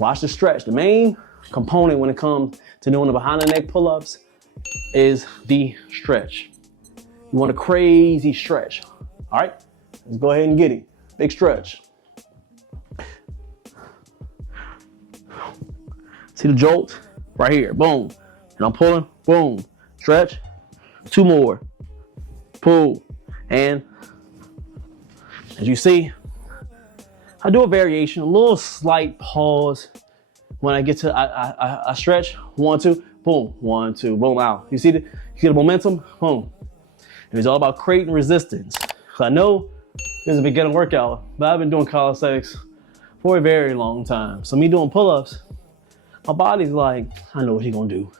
Watch the stretch. The main component when it comes to doing the behind the neck pull-ups is the stretch. You want a crazy stretch. All right, let's go ahead and get it. Big stretch. See the jolt? Right here, boom. And I'm pulling, boom. Stretch, 2 more. Pull, and as you see, I do a variation, a little slight pause when I get to, I stretch, 1, 2, boom, 1, 2, boom, out. You see the momentum? Boom. It's all about creating resistance. I know this is a beginner workout, but I've been doing calisthenics for a very long time. So me doing pull-ups, my body's like, I know what he's gonna do.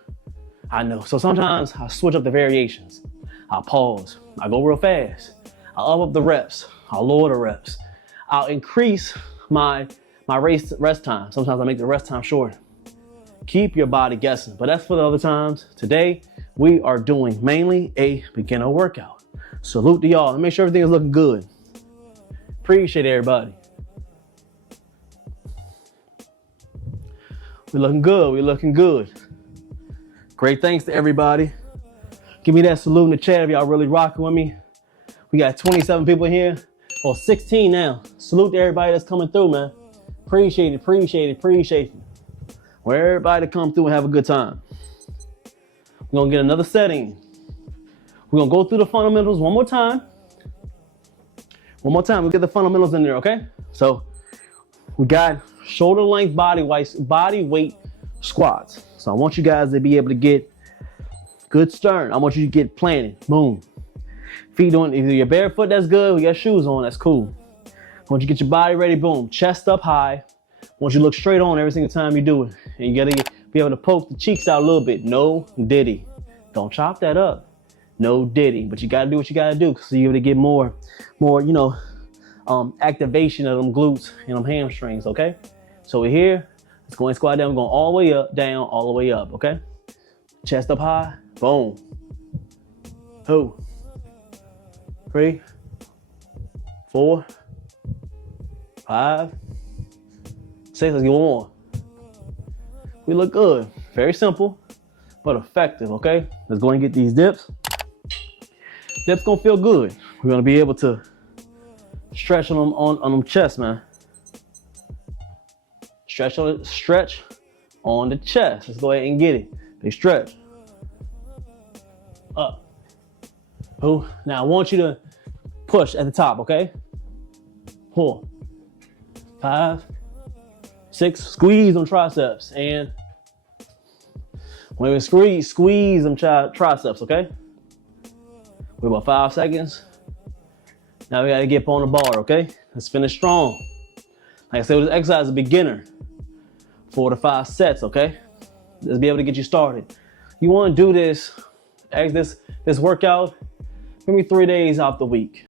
I know. So sometimes I switch up the variations. I'll pause, I go real fast. I'll up the reps, I'll lower the reps. I'll increase my rest time. Sometimes I make the rest time short. Keep your body guessing, but that's for the other times. Today, we are doing mainly a beginner workout. Salute to y'all and make sure everything is looking good. Appreciate everybody. We're looking good, we're looking good. Great thanks to everybody. Give me that salute in the chat if y'all really rocking with me. We got 27 people here, or 16 now. Salute to everybody that's coming through, man. Appreciate it, appreciate it, appreciate it. Want everybody to come through and have a good time. We're gonna get another setting. We're gonna go through the fundamentals one more time. One more time, we'll get the fundamentals in there, okay? So we got shoulder length body weight squats. So I want you guys to be able to get good stern. I want you to get planted, boom. Feet on, either you're barefoot, that's good. We got shoes on, that's cool. I want you to get your body ready, boom. Chest up high. I want you to look straight on every single time you do it. And you gotta be able to poke the cheeks out a little bit. No diddy. Don't chop that up. No diddy. But you gotta do what you gotta do so you're able to get more, activation of them glutes and them hamstrings, okay? So we're here. Let's go and squat down. We're going all the way up, down, all the way up, okay? Chest up high, boom. 2, 3, 4, 5, 6, let's get one more. We look good. Very simple, but effective, okay? Let's go and get these dips. Dips gonna feel good. We're gonna be able to stretch on them chest, man. Stretch on the chest. Let's go ahead and get it. Big stretch. Up. Oh, now I want you to push at the top, okay? 4, 5, 6, squeeze them triceps, and when we squeeze them triceps, okay? We're about 5 seconds. Now we gotta get up on the bar, okay? Let's finish strong. Like I said, this exercise is a beginner. 4 to 5 sets, okay? Let's be able to get you started. You wanna do this workout, maybe 3 days out the week.